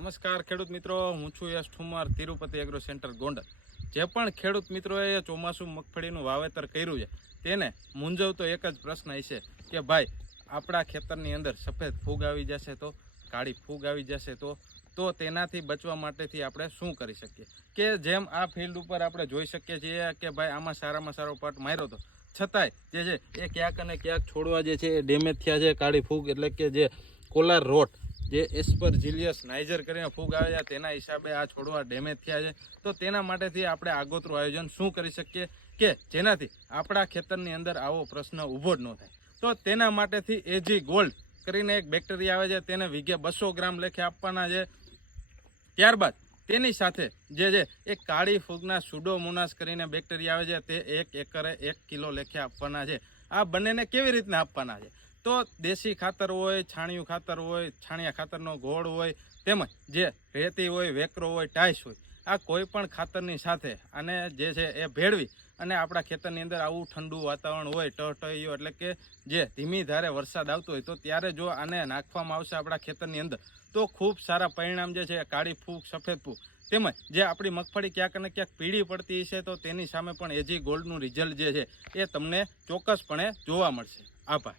નમસ્કાર ખેડૂત મિત્રો, હું છું યશ ઠુમર, તિરુપતિ એગ્રો સેન્ટર ગોંડલ. જે પણ ખેડૂત મિત્રોએ ચોમાસું મગફળીનું વાવેતર કર્યું છે તેને મૂંઝવતો એક જ પ્રશ્ન છે કે ભાઈ આપણા ખેતરની અંદર સફેદ ફૂગ આવી જશે તો, કાળી ફૂગ આવી જશે તો તેનાથી બચવા માટેથી આપણે શું કરી શકીએ. કે જેમ આ ફિલ્ડ ઉપર આપણે જોઈ શકીએ છીએ કે ભાઈ આમાં સારામાં સારો પટ માર્યો હતો, છતાંય જે છે એ ક્યાંક અને ક્યાંક છોડવા જે છે એ ડેમેજ થયા છે. કાળી ફૂગ એટલે કે જે કોલાર રોટ, જે એસ્પરજીલિયસ નાઇજર કરીને ફૂગ આવે છે તેના હિસાબે આ છોડવા ડેમેજ થયા છે. તો તેના માટેથી આપણે આગોતરું આયોજન શું કરી શકીએ કે જેનાથી આપણા ખેતરની અંદર આવો પ્રશ્ન ઊભો જ ન થાય. તો તેના માટેથી એજી ગોલ્ડ કરીને એક બેક્ટેરિયા આવે છે, તેને વીઘે 200 ગ્રામ લેખે આપવાના છે. ત્યારબાદ તેની સાથે જે છે એ કાળી ફૂગના સુડોમોનાસ કરીને બેક્ટેરિયા આવે છે, તે 1 એકરે 1 કિલો લેખે આપવાના છે. આ બંનેને કેવી રીતના આપવાના છે? તો દેશી ખાતર હોય, છાણિયું ખાતર હોય, છાણિયા ખાતરનો ગોળ હોય, તેમજ જે રેતી હોય, વેકરો હોય, ટાઈસ હોય, આ કોઈ પણ ખાતરની સાથે આને જે છે એ ભેળવી અને આપણા ખેતરની અંદર આવું ઠંડુ વાતાવરણ હોય, ટહટહીયો એટલે કે જે ધીમી ધારે વરસાદ આવતો હોય, તો ત્યારે જો આને નાખવામાં આવશે આપણા ખેતરની અંદર તો ખૂબ સારા પરિણામ જે છે કાળી ફૂગ, સફેદ ફૂગ તેમજ જે આપણી મગફળી ક્યાંક અને ક્યાંક પીળી પડતી છે તો તેની સામે પણ એજી ગોલ્ડનું રિઝલ્ટ જે છે એ તમને ચોક્કસપણે જોવા મળશે. આભાર.